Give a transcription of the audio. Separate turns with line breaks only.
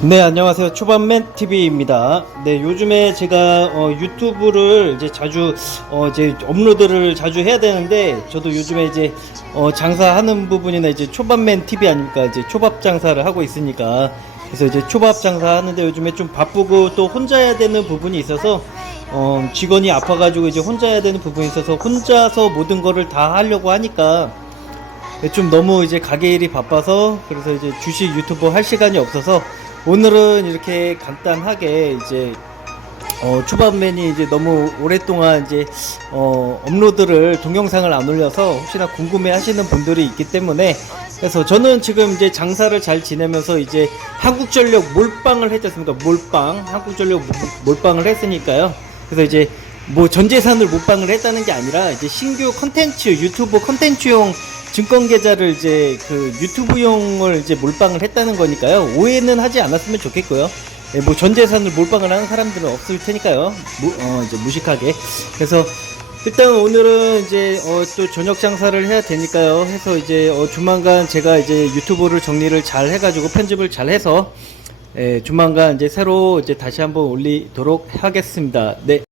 네, 안녕하세요. 초반맨 TV입니다. 네, 요즘에 제가 어, 유튜브를 이제 자주 어, 이제 업로드를 자주 해야 되는데 저도 요즘에 이제 어, 장사하는 부분이나 이제 초반맨 TV 아닙니까? 이제 초밥 장사를 하고 있으니까 그래서 이제 초밥 장사하는데 요즘에 좀 바쁘고 또 혼자 해야 되는 부분이 있어서 어, 직원이 아파가지고 이제 혼자 해야 되는 부분이 있어서 혼자서 모든 거를 다 하려고 하니까 좀 너무 이제 가게 일이 바빠서 그래서 이제 주식 유튜버 할 시간이 없어서 오늘은 이렇게 간단하게 이제 어, 초밥맨이 이제 너무 오랫동안 이제 어, 업로드를 동영상을 안 올려서 혹시나 궁금해 하시는 분들이 있기 때문에 그래서 저는 지금 이제 장사를 잘 지내면서 이제 한국전력 몰빵을 했지 않습니까? 몰빵. 한국전력 몰- 몰빵을 했으니까요. 그래서 이제 뭐 전 재산을 몰빵을 했다는 게 아니라 이제 신규 컨텐츠 유튜브 컨텐츠용 증권 계좌를 이제 그 유튜브용을 이제 몰빵을 했다는 거니까요. 오해는 하지 않았으면 좋겠고요. 예, 뭐전 재산을 몰빵을 하는 사람들은 없을 테니까요. 무, 어, 이제 무식하게. 그래서 일단 오늘은 이제 어, 또 저녁 장사를 해야 되니까요. 해서 이제 어, 조만간 제가 이제 유튜브를 정리를 잘 해가지고 편집을 잘 해서 예, 조만간 이제 새로 이제 다시 한번 올리도록 하겠습니다. 네.